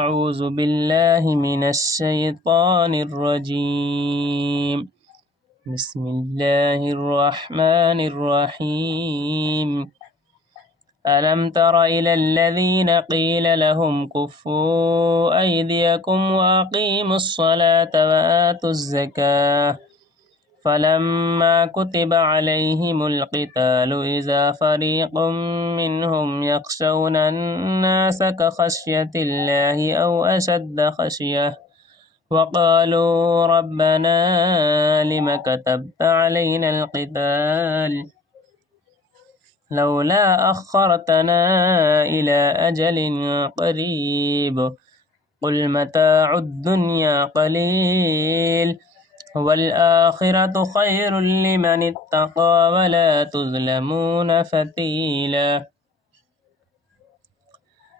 اعوذ باللہ من الشیطان الرجیم بسم اللہ الرحمن الرحیم ألم تر إلى الذين قيل لهم كفوا أيديكم وأقيموا الصلاة وآتوا الزكاة فلما كتب عليهم القتال إذا فريق منهم يخشون الناس كخشية الله أو أشد خشية وقالوا ربنا لم كتبت علينا القتال لولا أخرتنا إلى أجل قريب قل متاع الدنيا قليل والآخرة خير لمن اتقى ولا تظلمون فتیلا۔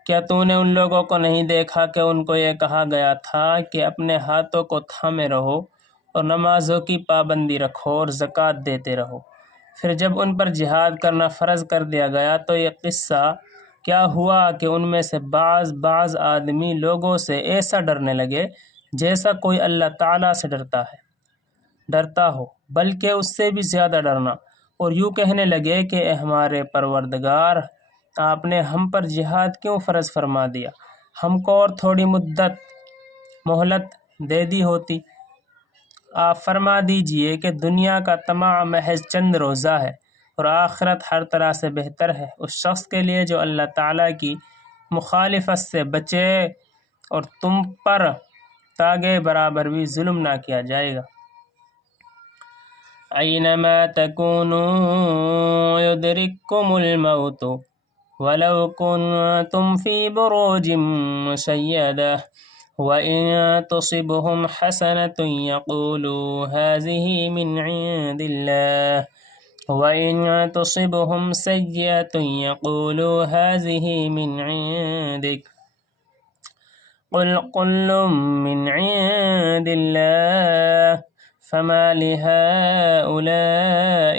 کیا تو نے ان لوگوں کو نہیں دیکھا کہ ان کو یہ کہا گیا تھا کہ اپنے ہاتھوں کو تھامے رہو اور نمازوں کی پابندی رکھو اور زکوٰۃ دیتے رہو، پھر جب ان پر جہاد کرنا فرض کر دیا گیا تو یہ قصہ کیا ہوا کہ ان میں سے بعض آدمی لوگوں سے ایسا ڈرنے لگے جیسا کوئی اللہ تعالیٰ سے ڈرتا ہو، بلکہ اس سے بھی زیادہ ڈرنا، اور یوں کہنے لگے کہ اے ہمارے پروردگار، آپ نے ہم پر جہاد کیوں فرض فرما دیا؟ ہم کو اور تھوڑی مہلت دے دی ہوتی۔ آپ فرما دیجئے کہ دنیا کا طمع محض چند روزہ ہے اور آخرت ہر طرح سے بہتر ہے اس شخص کے لیے جو اللہ تعالیٰ کی مخالفت سے بچے اور تم پر تاگے برابر بھی ظلم نہ کیا جائے گا۔ اینما تکونوا یدرککم الموت ولو کنتم فی بروج مشیدہ وَإِن تُصِبْهُمْ حَسَنَةٌ يَقُولُوا هَٰذِهِ مِنْ عِندِ اللَّهِ وَإِن تُصِبْهُمْ سَيِّئَةٌ يَقُولُوا هَٰذِهِ مِنْ عِندِكَ قُلْ كُلٌّ مِّنْ عِندِ اللَّهِ فَمَا لِهَٰؤُلَاءِ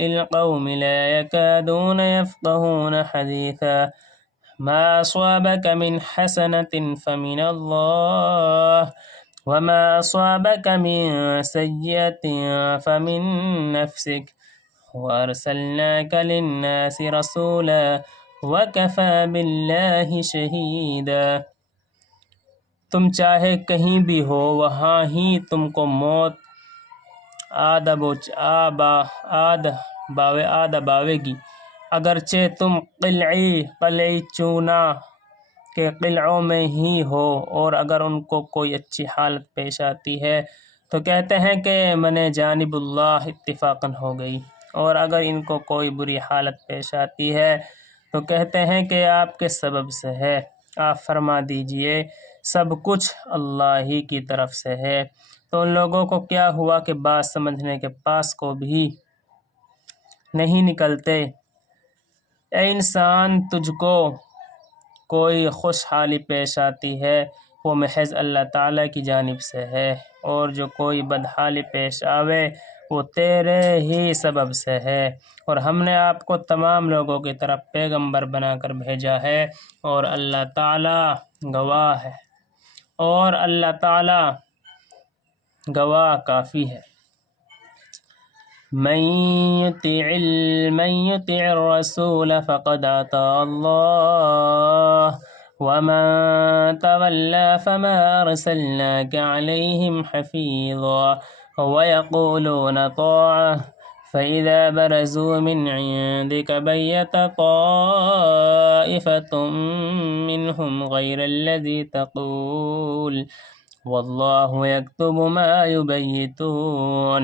الْقَوْمِ لَا يَكَادُونَ يَفْقَهُونَ حَدِيثًا ما أصابك من حسنة فمن الله وما أصابك من سيئة فمن نفسك وأرسلناك للناس رسولا وكفى بالله شهيدا۔ تم چاہے کہیں بھی ہو وہاں ہی تم کو موت آد باوے گی، اگرچہ تم قلعی چونا کے قلعوں میں ہی ہو، اور اگر ان کو کوئی اچھی حالت پیش آتی ہے تو کہتے ہیں کہ من جانب اللہ اتفاقاً ہو گئی، اور اگر ان کو کوئی بری حالت پیش آتی ہے تو کہتے ہیں کہ آپ کے سبب سے ہے۔ آپ فرما دیجئے سب کچھ اللہ ہی کی طرف سے ہے۔ تو ان لوگوں کو کیا ہوا کہ بات سمجھنے کے پاس کو بھی نہیں نکلتے؟ اے انسان، تجھ کو کوئی خوشحالی پیش آتی ہے وہ محض اللہ تعالیٰ کی جانب سے ہے، اور جو کوئی بدحالی پیش آوے وہ تیرے ہی سبب سے ہے، اور ہم نے آپ کو تمام لوگوں کی طرف پیغمبر بنا کر بھیجا ہے، اور اللہ تعالیٰ گواہ ہے، اور اللہ تعالیٰ گواہ کافی ہے۔ من يطع الرسول فقد اطاع الله ومن تولى فما ارسلناك عليهم حفيظا ويقولون طاعة فإذا برزوا من عندك بيت طائفة منهم غير الذي تقول والله يكتب ما يبيتون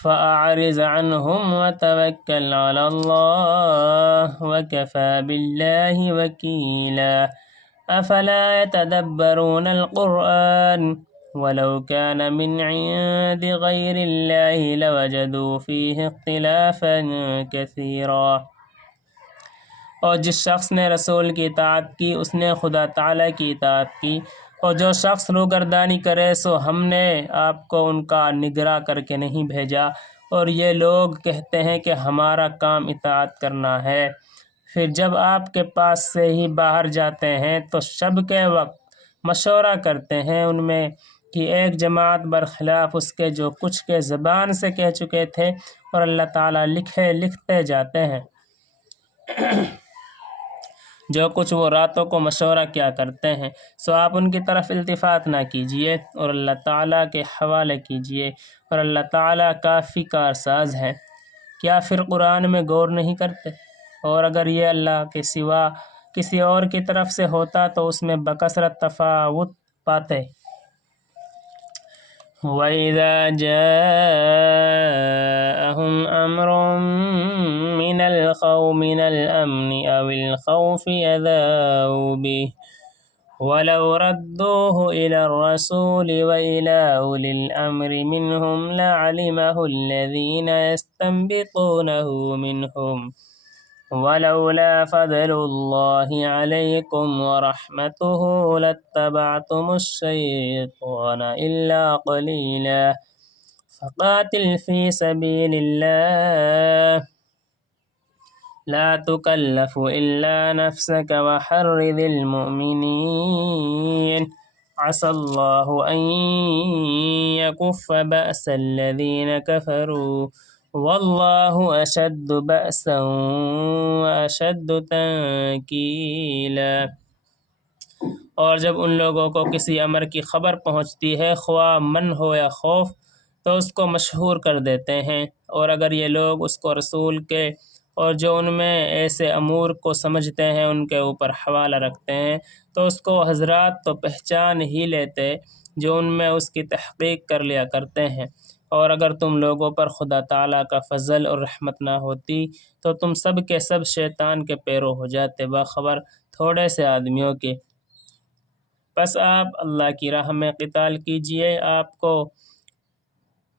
فأعرض عنهم وتوكل على الله وكفى بالله وكيلا۔ أفلا يتدبرون القرآن ولو كان من عند غير الله لوجدوا فيه اختلافا كثيرا۔ اور جس شخص نے رسول کی اطاعت کی اس نے خدا تعالیٰ کی اطاعت کی، اور جو شخص روگردانی کرے سو ہم نے آپ کو ان کا نگراں کر کے نہیں بھیجا، اور یہ لوگ کہتے ہیں کہ ہمارا کام اطاعت کرنا ہے، پھر جب آپ کے پاس سے ہی باہر جاتے ہیں تو شب کے وقت مشورہ کرتے ہیں ان میں کہ ایک جماعت برخلاف اس کے جو کچھ کے زبان سے کہہ چکے تھے، اور اللہ تعالیٰ لکھتے جاتے ہیں جو کچھ وہ راتوں کو مشورہ کیا کرتے ہیں، سو آپ ان کی طرف التفات نہ کیجیے اور اللہ تعالیٰ کے حوالے کیجیے، اور اللہ تعالیٰ کافی کارساز ہے۔ کیا پھر قرآن میں غور نہیں کرتے؟ اور اگر یہ اللہ کے سوا کسی اور کی طرف سے ہوتا تو اس میں بکثرت تفاوت پاتے۔ وَإِذَا جَاءَهُمْ أَمْرٌ مِّنَ الْأَمْنِ أَوِ الْخَوْفِ أَذَاعُوا بِهِ وَلَوْ رَدُّوهُ إِلَى الرَّسُولِ وَإِلَى أُولِي الْأَمْرِ مِنْهُمْ لَعَلِمَهُ الَّذِينَ يَسْتَنبِطُونَهُ مِنْهُمْ وَلَوْلَا فَضْلُ اللَّهِ عَلَيْكُمْ وَرَحْمَتُهُ لَاتَّبَعْتُمُ الشَّيْطَانَ إِلَّا قَلِيلًا فَقَاتِلْ فِي سَبِيلِ اللَّهِ لَا تُكَلَّفُ إِلَّا نَفْسَكَ وَحَرِّضِ الْمُؤْمِنِينَ عَسَى اللَّهُ أَن يَكُفَّ بَأْسَ الَّذِينَ كَفَرُوا وَاللَّهُ أَشَدُّ بَأْسًا وَأَشَدُّ تَنكِيلًا۔ اور جب ان لوگوں کو کسی امر کی خبر پہنچتی ہے، خواہ من ہو یا خوف، تو اس کو مشہور کر دیتے ہیں، اور اگر یہ لوگ اس کو رسول کے اور جو ان میں ایسے امور کو سمجھتے ہیں ان کے اوپر حوالہ رکھتے ہیں، تو اس کو حضرات تو پہچان ہی لیتے جو ان میں اس کی تحقیق کر لیا کرتے ہیں، اور اگر تم لوگوں پر خدا تعالیٰ کا فضل اور رحمت نہ ہوتی تو تم سب کے سب شیطان کے پیرو ہو جاتے، باخبر تھوڑے سے آدمیوں کے۔ پس آپ اللہ کی راہ میں قتال کیجئے، آپ کو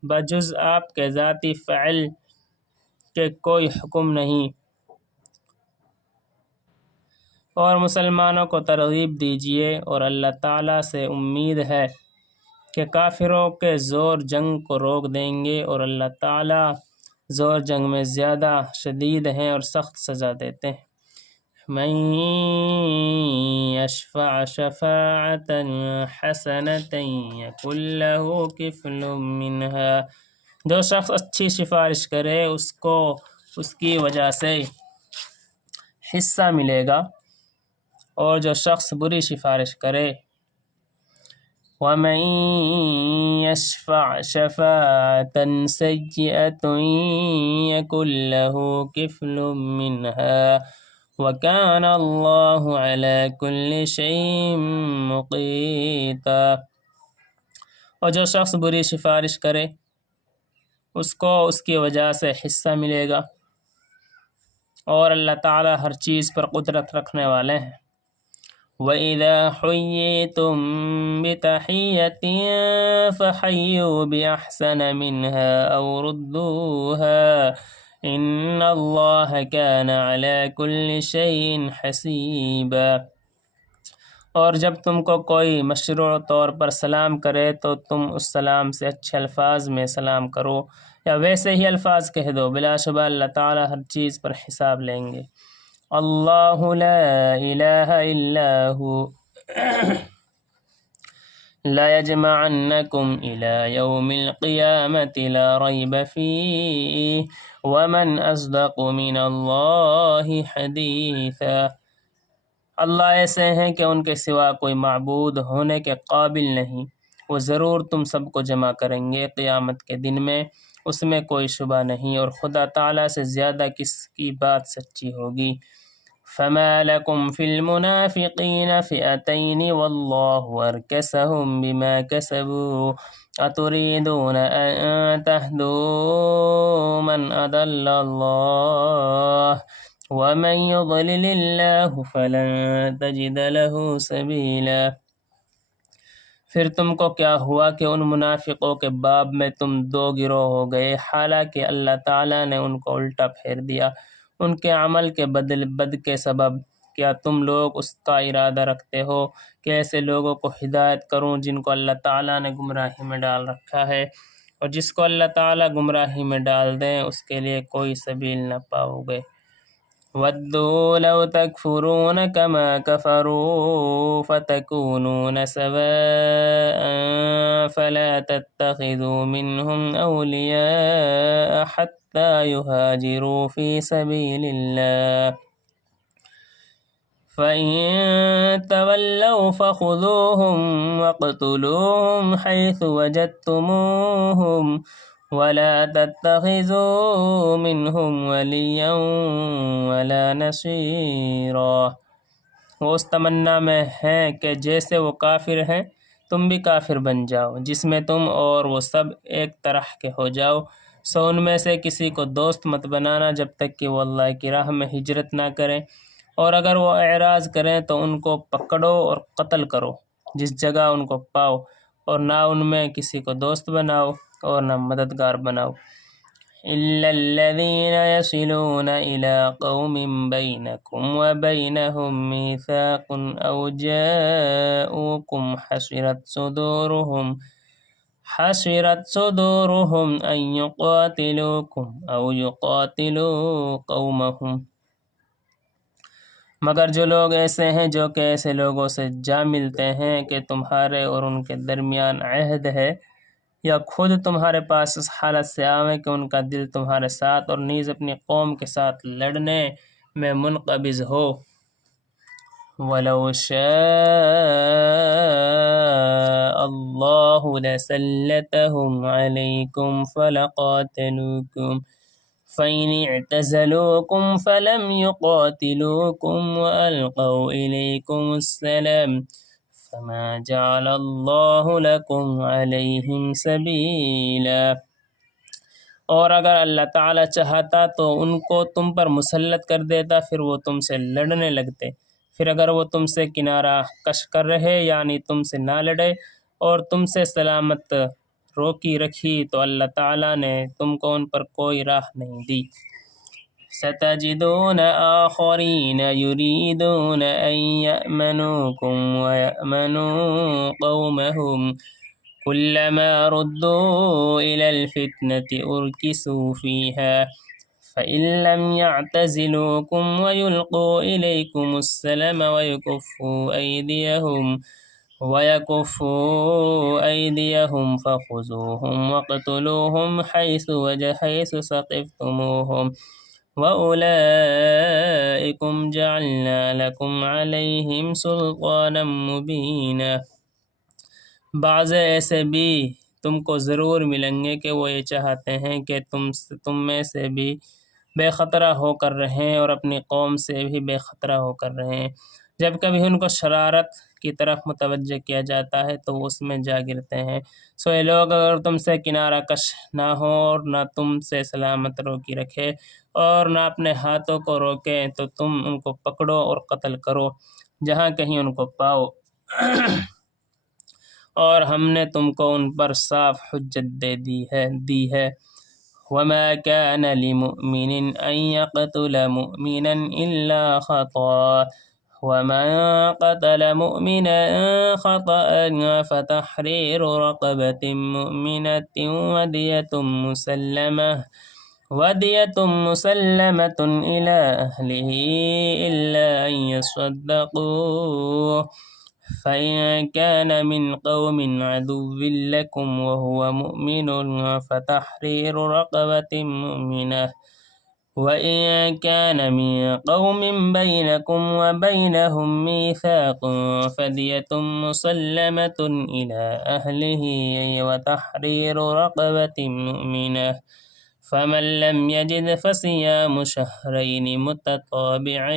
بجز آپ کے ذاتی فعل کے کوئی حکم نہیں، اور مسلمانوں کو ترغیب دیجئے، اور اللہ تعالیٰ سے امید ہے کہ کافروں کے زور جنگ کو روک دیں گے، اور اللہ تعالیٰ زور جنگ میں زیادہ شدید ہیں اور سخت سزا دیتے ہیں۔ مَن يَشْفَعْ شَفَاعَةً حَسَنَةً يَكُن لَّهُ كِفْلٌ مِّنْهَا، جو شخص اچھی سفارش کرے اس کو اس کی وجہ سے حصہ ملے گا، اور جو شخص بری سفارش کرے وَمَن يَشْفَعْ شَفَاعَةً سَيِّئَةً يَكُن لَّهُ كِفْلٌ مِّنْهَا وَكَانَ اللَّهُ عَلَى كُلِّ شَيْءٍ مُقِيتًا۔ اور جو شخص بری سفارش کرے اس کو اس کی وجہ سے حصہ ملے گا، اور اللہ تعالیٰ ہر چیز پر قدرت رکھنے والے ہیں۔ وَإِذَا حُيِّيتُم بِتَحِيَّةٍ فَحَيُّوا بِأَحْسَنَ مِنْهَا أَوْ رُدُّوهَا إِنَّ اللَّهَ كَانَ عَلَى كُلِّ شَيْءٍ حَسِيبًا۔ اور جب تم کو کوئی مشروع طور پر سلام کرے تو تم اس سلام سے اچھے الفاظ میں سلام کرو، یا ویسے ہی الفاظ کہہ دو، بلا شبہ اللہ تعالیٰ ہر چیز پر حساب لیں گے۔ اللہ لا الہ الا ہو لَيَجْمَعَنَّكُمْ إِلَى يَوْمِ الْقِيَامَةِ لَا رَيْبَ فِيهِ وَمَنْ أَصْدَقُ مِنَ اللَّهِ حَدِيثًا۔ اللہ ایسے ہیں کہ ان کے سوا کوئی معبود ہونے کے قابل نہیں، وہ ضرور تم سب کو جمع کریں گے قیامت کے دن میں، اس میں کوئی شبہ نہیں، اور خدا تعالیٰ سے زیادہ کس کی بات سچی ہوگی۔ فَمَا لَكُمْ فِي الْمُنَافِقِينَ فِئَتَيْنِ وَاللَّهُ أَرْكَسَهُم بِمَا كَسَبُوا أَتُرِيدُونَ أَن تَهْدُوا مَنْ أَضَلَّ اللَّهُ وَمَن يُضْلِلِ اللَّهُ فَلَن تَجِدَ لَهُ سَبِيلًا۔ پھر تم کو کیا ہوا کہ ان منافقوں کے باب میں تم دو گروہ ہو گئے، حالانکہ اللہ تعالیٰ نے ان کو الٹا پھیر دیا ان کے عمل کے بد کے سبب۔ کیا تم لوگ اس کا ارادہ رکھتے ہو کہ ایسے لوگوں کو ہدایت کروں جن کو اللہ تعالیٰ نے گمراہی میں ڈال رکھا ہے، اور جس کو اللہ تعالیٰ گمراہی میں ڈال دیں اس کے لیے کوئی سبیل نہ پاؤ گے۔ ودوا لو تكفرون كما كفروا فتكونون سواء فلا تتخذوا منهم أولياء حتى يهاجروا في سبيل الله فإن تولوا فخذوهم واقتلوهم حيث وجدتموهم ولا تتخذوا منهم وليا ولا نصيرا۔ وہ اس تمنا میں ہیں کہ جیسے وہ کافر ہیں تم بھی کافر بن جاؤ، جس میں تم اور وہ سب ایک طرح کے ہو جاؤ، سو ان میں سے کسی کو دوست مت بنانا جب تک کہ وہ اللہ کی راہ میں ہجرت نہ کریں، اور اگر وہ اعراض کریں تو ان کو پکڑو اور قتل کرو جس جگہ ان کو پاؤ، اور نہ ان میں کسی کو دوست بناؤ اور نہ مددگار بناؤ۔ إلا الذين يصلون إلى قوم بينكم وبينهم ميثاق أو جاءوكم حصرت صدورهم أن يقاتلوكم أو يقاتلوا قومهم، مگر جو لوگ ایسے ہیں جو کہ ایسے لوگوں سے جا ملتے ہیں کہ تمہارے اور ان کے درمیان عہد ہے، یا خود تمہارے پاس اس حالت سے آویں کہ ان کا دل تمہارے ساتھ اور نیز اپنی قوم کے ساتھ لڑنے میں منقبض ہو۔ وَلَوْ شَاءَ اللَّهُ لَسَلَّطَهُمْ عَلَيْكُمْ فَلَقَاتَلُوكُمْ فَإِنِ اعْتَزَلُوكُمْ فَلَمْ يُقَاتِلُوكُمْ وَأَلْقَوْا إِلَيْكُمُ السَّلَامَ فَمَا جَعَلَ اللَّهُ لَكُمْ عَلَيْهِمْ سَبِيلًا۔ اور اگر اللہ تعالیٰ چاہتا تو ان کو تم پر مسلط کر دیتا، پھر وہ تم سے لڑنے لگتے، پھر اگر وہ تم سے کنارہ کش کر رہے یعنی تم سے نہ لڑے اور تم سے سلامت روکی رکھی تو اللہ تعالیٰ نے تم کو ان پر کوئی راہ نہیں دی۔ ستجدون آخرین یریدون ان یأمنوکم ویأمنوا قومهم كلما ردوا إلى الفتنة أركسوا فيها فإن لم يعتزلوكم ويلقوا إليكم السلم ويكفوا أيديهم فخذوهم واقتلوهم حيث ثقفتموهم وأولئكم جعلنا لكم عليهم سلطانا مبينا۔ بعض ایسے بھی تم کو ضرور ملیں گے کہ وہ یہ چاہتے ہیں کہ تم میں سے بھی بے خطرہ ہو کر رہیں اور اپنی قوم سے بھی بے خطرہ ہو کر رہیں، جب کبھی ان کو شرارت کی طرف متوجہ کیا جاتا ہے تو وہ اس میں جا گرتے ہیں۔ سو یہ لوگ اگر تم سے کنارہ کش نہ ہو اور نہ تم سے سلامت روکی رکھے اور نہ اپنے ہاتھوں کو روکیں تو تم ان کو پکڑو اور قتل کرو جہاں کہیں ان کو پاؤ، اور ہم نے تم کو ان پر صاف حجت دی ہے۔ وَمَا كَانَ لِمُؤْمِنٍ أَن يَقْتُلَ مُؤْمِنًا إِلَّا خَطَأً وَمَن قَتَلَ مُؤْمِنًا خَطَأً فَتَحْرِيرُ رَقَبَةٍ مُؤْمِنَةٍ وَدِيَةٌ مُسَلَّمَةٌ إِلَى أَهْلِهِ إِلَّا أَن يَصَّدَّقُوا فَإِن كَانَ مِنْ قَوْمٍ عَدُوٍّ لَكُمْ وَهُوَ مُؤْمِنٌ فَتَحْرِيرُ رَقَبَةٍ مُؤْمِنَةٍ وَإِن كَانَ مِنْ قَوْمٍ بَيْنَكُمْ وَبَيْنَهُمْ مِيثَاقٌ فَدِيَةٌ مُسَلَّمَةٌ إِلَى أَهْلِهِ وَتَحْرِيرُ رَقَبَةٍ مُؤْمِنَةٍ فَمَن لَّمْ يَجِدْ فَصِيَامُ شَهْرَيْنِ مُتَتَابِعَيْنِ۔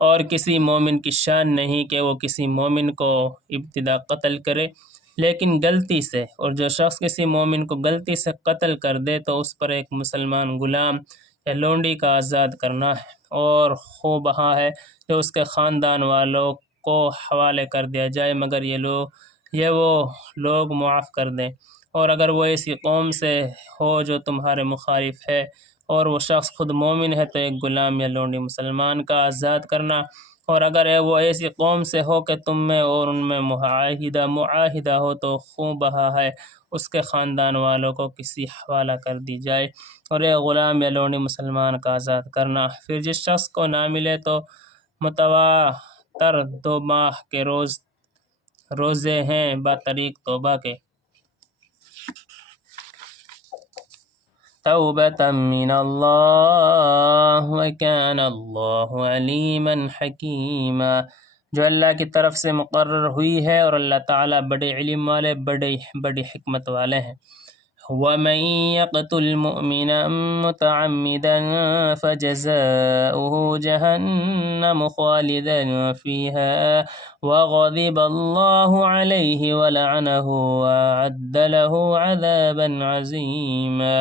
اور کسی مومن کی شان نہیں کہ وہ کسی مومن کو ابتدا قتل کرے لیکن غلطی سے، اور جو شخص کسی مومن کو غلطی سے قتل کر دے تو اس پر ایک مسلمان غلام یا لونڈی کا آزاد کرنا ہے، اور خوں بہا ہے جو اس کے خاندان والوں کو حوالے کر دیا جائے مگر یہ وہ لوگ معاف کر دیں، اور اگر وہ ایسی قوم سے ہو جو تمہارے مخالف ہے اور وہ شخص خود مومن ہے تو ایک غلام یا لونڈی مسلمان کا آزاد کرنا، اور اگر وہ ایسی قوم سے ہو کہ تم میں اور ان میں معاہدہ ہو تو خوں بہا ہے اس کے خاندان والوں کو کسی حوالہ کر دی جائے، اور ایک غلام یا لونڈی مسلمان کا آزاد کرنا۔ پھر جس شخص کو نہ ملے تو متواتر 2 ماہ کے روزے ہیں بطریق توبہ کے۔ توبۃ من اللہ وکان اللہ علیما حکیما، جو اللہ کی طرف سے مقرر ہوئی ہے، اور اللہ تعالیٰ بڑے علم والے، بڑی حکمت والے ہیں۔ وَمَن يَقْتُلْ مُؤْمِنًا مُتَعَمِّدًا فَجَزَاؤُهُ جَهَنَّمُ خَالِدًا فِيهَا وَغَضِبَ اللَّهُ عَلَيْهِ وَلَعَنَهُ وَأَعَدَّ لَهُ عَذَابًا عَظِيمًا،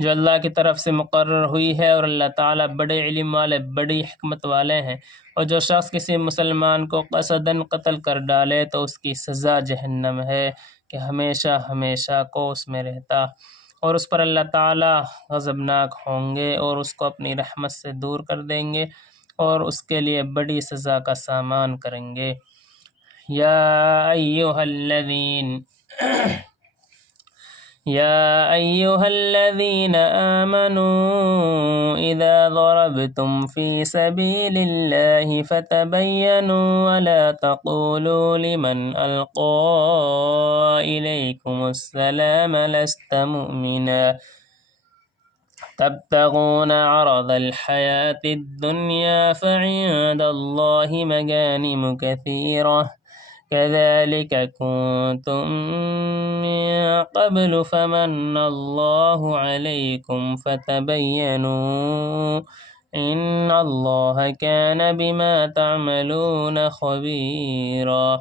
جو اللہ کی طرف سے مقرر ہوئی ہے، اور اللہ تعالیٰ بڑے علم والے، بڑی حکمت والے ہیں۔ اور جو شخص کسی مسلمان کو قصداً قتل کر ڈالے تو اس کی سزا جہنم ہے کہ ہمیشہ ہمیشہ کو اس میں رہتا، اور اس پر اللہ تعالیٰ غضبناک ہوں گے اور اس کو اپنی رحمت سے دور کر دیں گے اور اس کے لیے بڑی سزا کا سامان کریں گے۔ یا ایہا الذین آمنوا اذا ضربتم فی سبیل اللہ فتبینوا ولا تقولوا لمن القی الیکم السلام لست مؤمنا تبتغون عرض الحیاة الدنیا فعند اللہ مغانم کثیرہ كذلك كنتم من قبل فمن الله عليكم فتبينوا إن الله كان بما تعملون خبيرا۔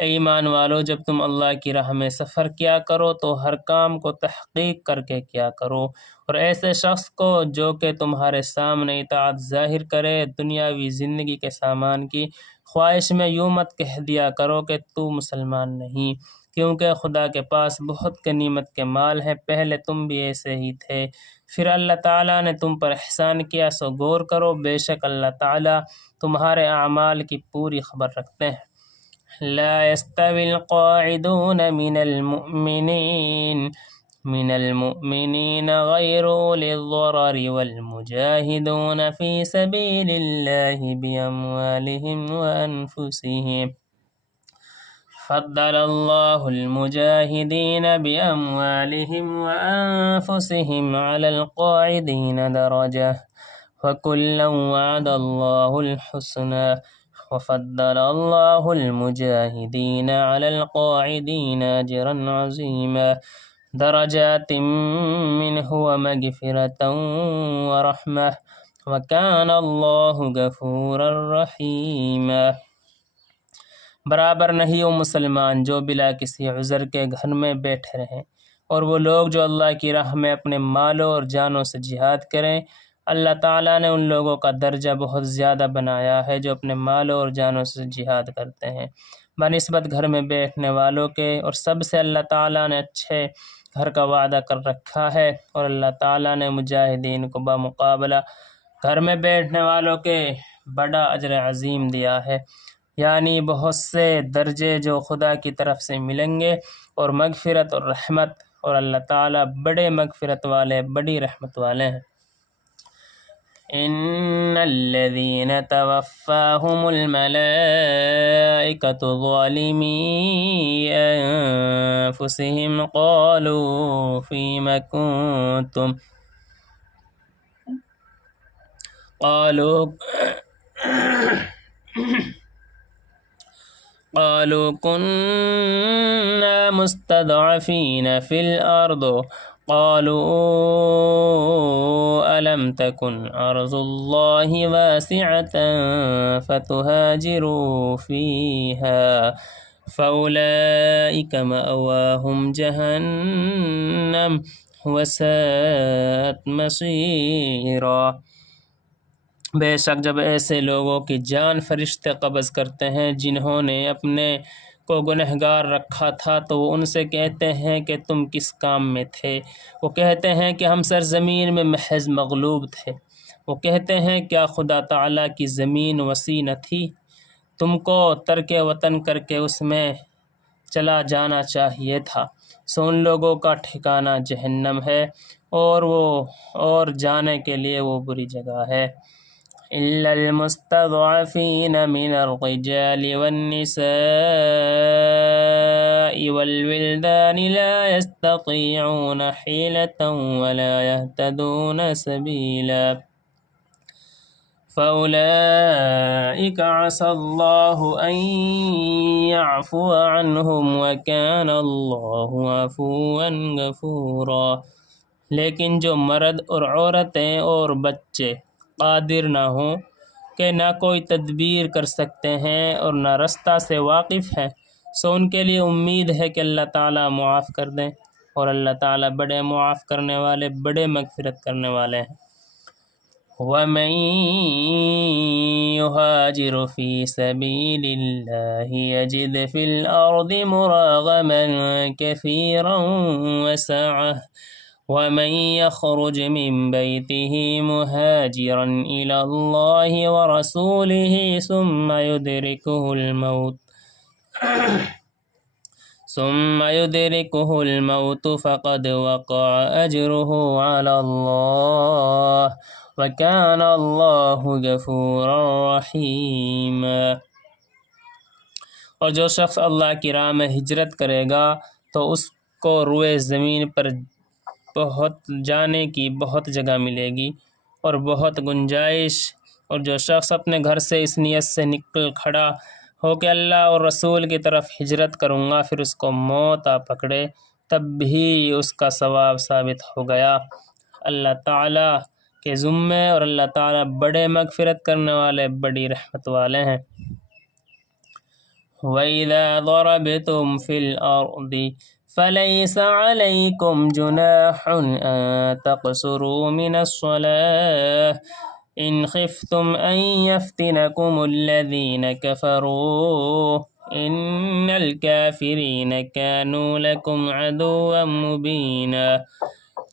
اے ایمان والو، جب تم اللہ کی راہ میں سفر کیا کرو تو ہر کام کو تحقیق کر کے کیا کرو، اور ایسے شخص کو جو کہ تمہارے سامنے اطاعت ظاہر کرے دنیاوی زندگی کے سامان کی خواہش میں یوں مت کہہ دیا کرو کہ تو مسلمان نہیں، کیونکہ خدا کے پاس بہت غنیمت کے مال ہے، پہلے تم بھی ایسے ہی تھے، پھر اللہ تعالیٰ نے تم پر احسان کیا، سو غور کرو، بے شک اللہ تعالیٰ تمہارے اعمال کی پوری خبر رکھتے ہیں۔ لا يستوي القاعدون من المؤمنين غير أولي الضرر والمجاهدون في سبيل الله بأموالهم وأنفسهم فضل الله المجاهدين بأموالهم وأنفسهم على القاعدين درجة وكلا وعد الله الحسنى وفضل الله المجاهدين على القاعدين أجرا عظيما درجات منه ومغفرة ورحمة وكان الله غفورا رحيما۔ برابر نہیں وہ مسلمان جو بلا کسی عذر کے گھر میں بیٹھے رہیں، اور وہ لوگ جو اللہ کی راہ میں اپنے مالوں اور جانوں سے جہاد کریں۔ اللہ تعالیٰ نے ان لوگوں کا درجہ بہت زیادہ بنایا ہے جو اپنے مالوں اور جانوں سے جہاد کرتے ہیں بنسبت گھر میں بیٹھنے والوں کے، اور سب سے اللہ تعالیٰ نے اچھے گھر کا وعدہ کر رکھا ہے، اور اللہ تعالیٰ نے مجاہدین کو بمقابلہ گھر میں بیٹھنے والوں کے بڑا اجر عظیم دیا ہے، یعنی بہت سے درجے جو خدا کی طرف سے ملیں گے، اور مغفرت اور رحمت، اور اللہ تعالیٰ بڑے مغفرت والے، بڑی رحمت والے ہیں۔ ان الذين توفاهم الملائكة ظالمي انفسهم قالوا فيما كنتم قالوا كنا مستضعفين في الأرض قالوا ألم تكن أرض الله واسعة فتهاجروا فيها فأولئك مأواهم جهنم وساءت مصيرا۔ بے شک جب ایسے لوگوں کی جان فرشتے قبض کرتے ہیں جنہوں نے اپنے کو گنہگار رکھا تھا تو وہ ان سے کہتے ہیں کہ تم کس کام میں تھے؟ وہ کہتے ہیں کہ ہم سرزمین میں محض مغلوب تھے۔ وہ کہتے ہیں کیا خدا تعالیٰ کی زمین وسیع نہ تھی؟ تم کو ترک وطن کر کے اس میں چلا جانا چاہیے تھا، سو ان لوگوں کا ٹھکانہ جہنم ہے اور جانے کے لیے وہ بری جگہ ہے۔ إلا المستضعفين من الرجال والنساء والولدان لا يستطيعون حيلة ولا يهتدون سبيلا فأولئك عسى الله أن يعفو عنهم وكان الله عفوا غفورا۔ لیکن جو مرد اور عورتیں اور بچے قادر نہ ہوں کہ نہ کوئی تدبیر کر سکتے ہیں اور نہ رستہ سے واقف ہیں، سو ان کے لیے امید ہے کہ اللہ تعالیٰ معاف کر دیں، اور اللہ تعالیٰ بڑے معاف کرنے والے، بڑے مغفرت کرنے والے ہیں۔ وَمَن يُهَاجِرْ فِي سَبِيلِ اللَّهِ يَجِدْ فِي الْأَرْضِ مُرَاغَمًا كَثِيرًا وَسَعَةً وَمَن يَخْرُجْ مِن بَيْتِهِ مُهَاجِرًا إِلَى اللَّهِ وَرَسُولِهِ ثُمَّ يُدْرِكُهُ الْمَوْتُ فَقَدْ وَقَعَ أَجْرُهُ عَلَى اللَّهِ وَكَانَ اللَّهُ غَفُورًا رَحِيمًا۔ اور جو شخص اللہ کی راہ میں ہجرت کرے گا تو اس کو روئے زمین پر جانے کی بہت جگہ ملے گی اور بہت گنجائش، اور جو شخص اپنے گھر سے اس نیت سے نکل کھڑا ہو کہ اللہ اور رسول کی طرف ہجرت کروں گا، پھر اس کو موت آ پکڑے، تب بھی اس کا ثواب ثابت ہو گیا اللہ تعالیٰ کے ذمے، اور اللہ تعالیٰ بڑے مغفرت کرنے والے، بڑی رحمت والے ہیں۔ وَإِذَا ضَرَبْتُمْ فِي الْأَرْضِ فَلَيْسَ عَلَيْكُمْ جُنَاحٌ أَن تَقْصُرُوا مِنَ الصَّلَاةِ إِنْ خِفْتُمْ أَن يَفْتِنَكُمُ الَّذِينَ كَفَرُوا إِنَّ الْكَافِرِينَ كَانُوا لَكُمْ عَدُوًّا مُّبِينًا۔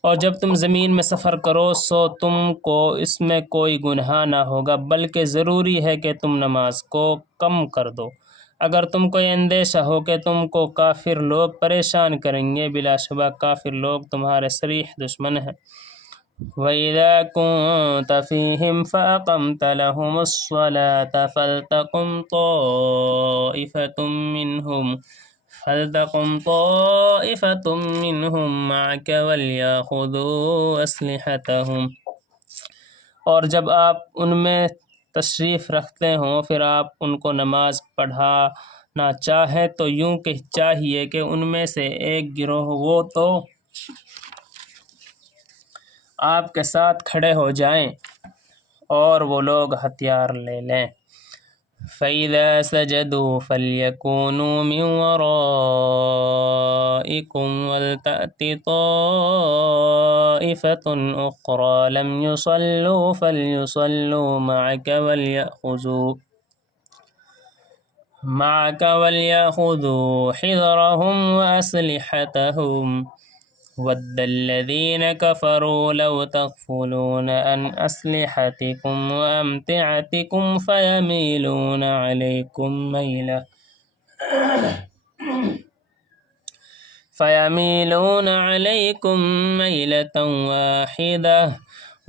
اور جب تم زمین میں سفر کرو سو تم کو اس میں کوئی گناہ نہ ہوگا، بلکہ ضروری ہے کہ تم نماز کو کم کر دو اگر تم کو یہ اندیشہ ہو کہ تم کو کافر لوگ پریشان کریں گے۔ بلا شبہ کافر لوگ تمہارے صریح دشمن ہیں۔ وَإِذَا كُنْتَ فِيهِمْ فَأَقَمْتَ لَهُمُ الصَّلَاةَ فَلْتَقُمْ طَائِفَةٌ مِّنْهُمْ مَعَكَ وَلْيَأْخُذُوا أَسْلِحَتَهُمْ۔ اور جب آپ ان میں تشریف رکھتے ہوں پھر آپ ان کو نماز پڑھانا چاہیں تو یوں کہ چاہیے کہ ان میں سے ایک گروہ وہ تو آپ کے ساتھ کھڑے ہو جائیں اور وہ لوگ ہتھیار لے لیں۔ فَإِذَا سَجَدُوا فَلْيَكُونُوا مِنْ وَرَائِكُمْ وَلْتَأْتِ طَائِفَةٌ أُخْرَىٰ لَمْ يُصَلُّوا فَلْيُصَلُّوا مَعَكَ وَلْيَأْخُذُوا حِذْرَهُمْ وَأَسْلِحَتَهُمْ وَدَّ الَّذِينَ كَفَرُوا لَوْ تَغْفُلُونَ عَنْ أَسْلِحَتِكُمْ وَأَمْتِعَتِكُمْ فَيَمِيلُونَ عَلَيْكُمْ مَيْلَةً وَاحِدَةً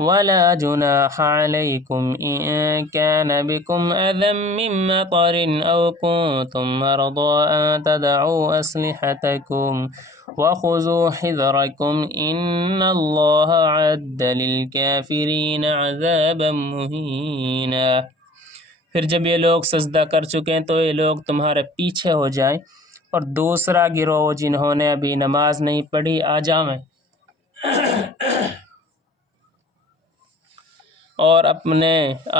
وَلَا جُنَاحَ عَلَيْكُمْ إِن كَانَ بِكُمْ أَذًى مِّن مَّطَرٍ أَوْ كُنتُم مَّرْضَىٰ أَن تَضَعُوا أَسْلِحَتَكُمْ وَخُذُوا حِذْرَكُمْ إِنَّ اللَّهَ أَعَدَّ لِلْكَافِرِينَ عَذَابًا مُّهِينًا۔ پھر جب یہ لوگ سجدہ کر چکیں تو یہ لوگ تمہارے پیچھے ہو جائیں، اور دوسرا گروہ جنہوں نے ابھی نماز نہیں پڑھی آ جائیں اور اپنے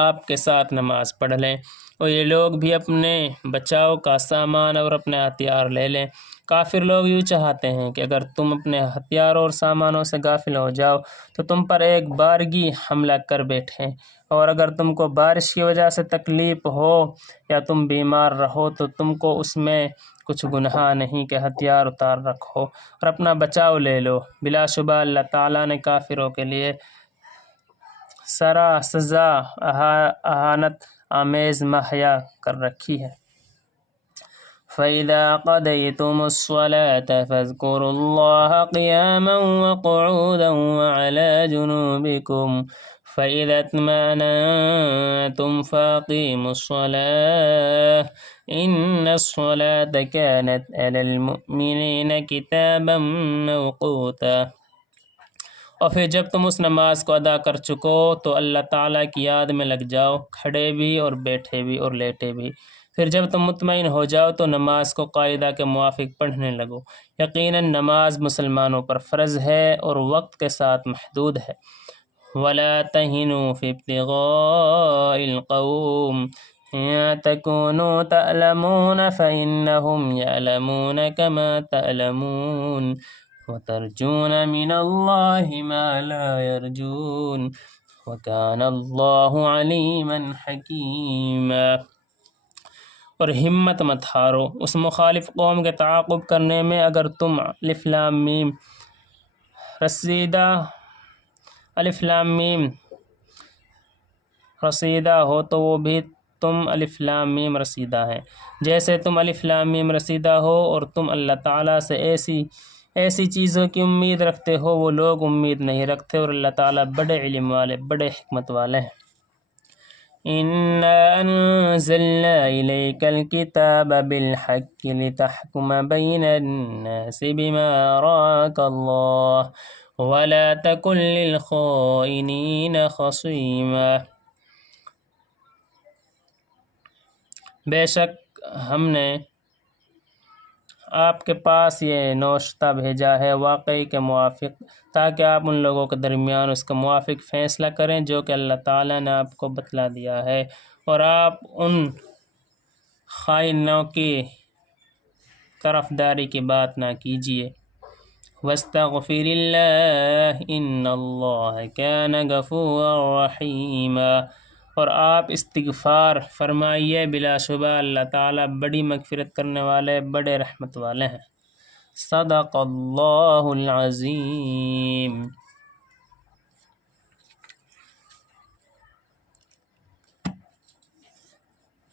آپ کے ساتھ نماز پڑھ لیں، اور یہ لوگ بھی اپنے بچاؤ کا سامان اور اپنے ہتھیار لے لیں۔ کافر لوگ یوں چاہتے ہیں کہ اگر تم اپنے ہتھیاروں اور سامانوں سے غافل ہو جاؤ تو تم پر ایک بارگی حملہ کر بیٹھیں، اور اگر تم کو بارش کی وجہ سے تکلیف ہو یا تم بیمار رہو تو تم کو اس میں کچھ گناہ نہیں کہ ہتھیار اتار رکھو اور اپنا بچاؤ لے لو۔ بلا شبہ اللہ تعالیٰ نے کافروں کے لیے سرا سزا اہانت آمیز مہیا کر رکھی ہے۔ فَإِذَا قَضَيْتُمُ الصَّلَاةَ فَاذْكُرُوا اللَّهَ قِيَامًا وَقُعُودًا وَعَلَى جُنُوبِكُمْ فَإِذَا اطْمَأْنَنْتُمْ فَأَقِيمُوا الصَّلَاةَ إِنَّ الصَّلَاةَ كَانَتْ عَلَى الْمُؤْمِنِينَ كِتَابًا مَوْقُوتًا۔ اور پھر جب تم اس نماز کو ادا کر چکو تو اللہ تعالیٰ کی یاد میں لگ جاؤ، کھڑے بھی اور بیٹھے بھی اور لیٹے بھی۔ پھر جب تم مطمئن ہو جاؤ تو نماز کو قاعدہ کے موافق پڑھنے لگو۔ یقیناً نماز مسلمانوں پر فرض ہے اور وقت کے ساتھ محدود ہے۔ وَلَا تَهِنُوا فِي ابْتِغَاءِ الْقَوْمِ إِن تَكُونُوا تَأْلَمُونَ فَإِنَّهُمْ يَأْلَمُونَ كَمَا تَأْلَمُونَ وَتَرْجُونَ مِنَ اللَّهِ مَا لَا يَرْجُونَ وَكَانَ اللَّهُ عَلِيمًا حَكِيمًا۔ اور ہمت مت ہارو اس مخالف قوم کے تعاقب کرنے میں۔ اگر تم الف لام میم رسیدہ ہو تو وہ بھی تم الف لام میم رسیدہ ہیں، جیسے تم الف لام میم رسیدہ ہو اور تم اللہ تعالیٰ سے ایسی چیزوں کی امید رکھتے ہو وہ لوگ امید نہیں رکھتے، اور اللہ تعالیٰ بڑے علم والے بڑے حکمت والے ہیں۔ إِنَّا أَنزَلْنَا إِلَيْكَ الْكِتَابَ بِالْحَقِّ لِتَحْكُمَ بَيْنَ النَّاسِ بِمَا أَرَاكَ اللَّهُ وَلَا تَكُن لِّلْخَائِنِينَ خَصِيمًا۔ بے شک ہم نے آپ کے پاس یہ نوشتہ بھیجا ہے واقعی کے موافق، تاکہ آپ ان لوگوں کے درمیان اس کے موافق فیصلہ کریں جو کہ اللہ تعالیٰ نے آپ کو بتلا دیا ہے، اور آپ ان خائنوں کی طرفداری کی بات نہ کیجیے۔ وَاسْتَغْفِرِ اللَّهَ إِنَّ اللَّهَ كَانَ غَفُورًا رَحِيمًا۔ اور آپ استغفار فرمائیے، بلا شبہ اللہ تعالیٰ بڑی مغفرت کرنے والے بڑے رحمت والے ہیں۔ صدق اللہ العظیم۔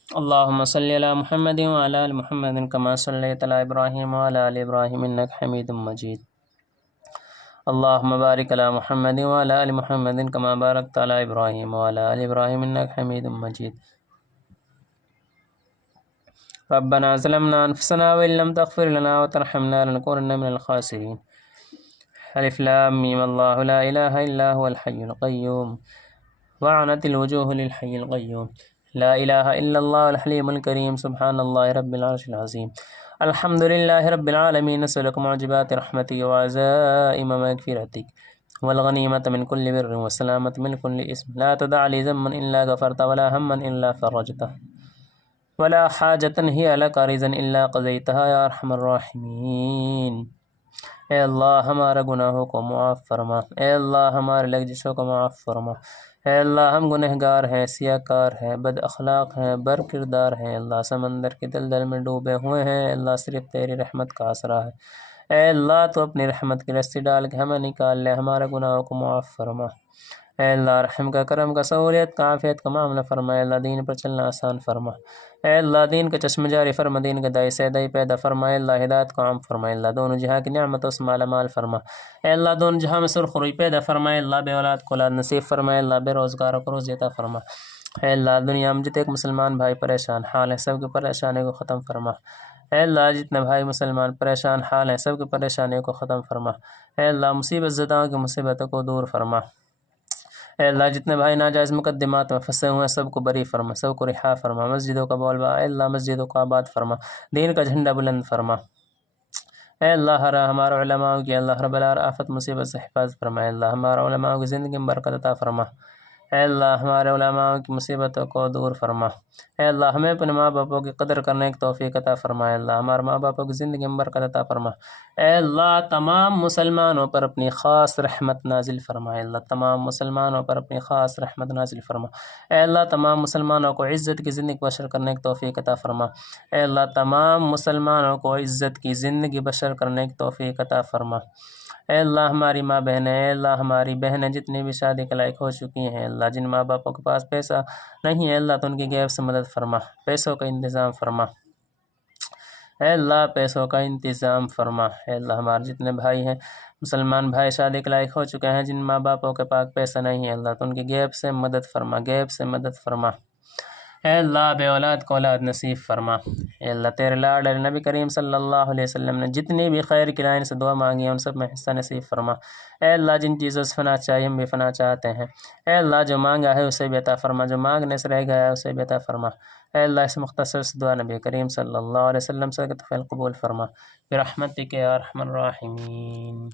اللہم صلی علی محمد وعلی آل محمد کما صلیت علی ابراہیم وعلی آل ابراہیم انک حمید مجید۔ اللہم بارک علی محمد وعلی آل محمد کما بارکت علی ابراہیم وعلی آل ابراہیم انک حمید مجید۔ ربنا ظلمنا انفسنا وإن لم تغفر لنا وترحمنا لنكونن من الخاسرين۔ الف لام میم اللہ لا الہ الا هو الحی القیوم وعنت الوجوہ للحی القیوم لا الہ الا اللہ الحلیم الکریم سبحان اللہ رب العرش العظیم۔ الحمد للہ رب العالمین، نسألک معجبات رحمتک وعزائم مغفرتک والغنیمة من كل بر والسلامة من كل اسم، لا تدع لي ذنبا إلا غفرت ولا هما إلا فرجته ولا حاجة هي لك رضا إلا قضيتها يا أرحم الراحمین۔ اے اللہ ہمارے گناہوں کو معاف فرما، اے اللہ ہمارے لغزشوں کو معاف فرما، اے اللہ ہم گنہگار ہیں، سیاہ کار ہیں، بد اخلاق ہیں، بر کردار ہیں، اللہ سمندر کے دلدل میں ڈوبے ہوئے ہیں، اے اللہ صرف تیری رحمت کا آسرا ہے، اے اللہ تو اپنی رحمت کی رسی ڈال کے ہمیں نکال لے، ہمارے گناہوں کو معاف فرما، اے اللہ رحم کا کرم کا سہولیت کا عافیت کا معاملہ فرما، اے اللہ دین پر چلنا آسان فرما، اے اللہ دین کا چشم جاری فرما، دین کا دائی سیدائی پیدا فرما، اے اللہ ہدایت کو عام فرما، اے اللہ دونوں جہاں کی نعمتوں سے مالا مال فرما، اے اللہ دونوں جہاں میں سرخ روئی پیدا فرما، اے اللہ بے اولاد کو اولاد نصیب فرما، اے اللہ بے روزگاروں کو روزی عطا فرما، اے اللہ دنیا میں جتنے مسلمان بھائی پریشان حال ہیں سب کی پریشانی کو ختم فرما، اے اللہ جتنے بھائی مسلمان پریشان حال ہیں سب کی پریشانیوں کو ختم فرما، اے اللہ مصیبت زداؤں کی مصیبتوں کو دور فرما، اے اللہ جتنے بھائی ناجائز مقدمات میں پھنسے ہوئے ہیں سب کو بری فرما، سب کو رہا فرما، مسجدوں کا بول با، اے اللہ مسجدوں کو آباد فرما، دین کا جھنڈا بلند فرما، اے اللہ ہمارے علماء کی اللہ رب العالمین آفت مصیبت سے حفاظت فرما، اے اللہ ہمارے علماء کی زندگی میں برکت عطا فرما، اے اللہ ہمارے علماء کی مصیبتوں کو دور فرما، اے اللہ ہمیں اپنے ماں باپوں کی قدر کرنے کی توفیق عطا فرما، اے اللہ ہمارے ماں باپوں کی زندگی میں برکت عطا فرما، اے اللہ تمام مسلمانوں پر اپنی خاص رحمت نازل فرما، اے اللہ تمام مسلمانوں پر اپنی خاص رحمت نازل فرما، اے اللہ تمام مسلمانوں کو عزت کی زندگی بشر کرنے کی توفیق عطا فرما، اے اللہ تمام مسلمانوں کو عزت کی زندگی بشر کرنے کی توفیق عطا فرما، اے اللہ ہماری ماں بہنیں، اے اللہ ہماری بہنیں جتنی بھی شادی کے لائق ہو چکی ہیں، اللہ جن ماں باپوں کے پاس پیسہ نہیں ہے اللہ تو ان کی غیب سے مدد فرما، پیسوں کا انتظام فرما، اے اللہ پیسوں کا انتظام فرما۔ اے اللہ ہمارے جتنے بھائی ہیں مسلمان بھائی شادی کے لائق ہو چکے ہیں، جن ماں باپوں کے پاس پیسہ نہیں ہے اللہ تو ان کی غیب سے مدد فرما، غیب سے مدد فرما۔ اے اللہ بے اولاد کو اولاد نصیب فرما۔ اے اللہ تیرے لاڈلے نبی کریم صلی اللہ علیہ وسلم نے جتنی بھی خیر کی لائن سے دعا مانگی ہے ان سب میں حصہ نصیب فرما۔ اے اللہ جن چیزوں سے فنا چاہیے ہم بھی فنا چاہتے ہیں، اے اللہ جو مانگا ہے اسے بھی عطا فرما، جو مانگنے سے رہ گیا ہے اسے بھی عطا فرما۔ اے اللہ اس مختصر سے دعا نبی کریم صلی اللہ علیہ وسلم سے قبول فرما برحمتک یا ارحم الراحمین۔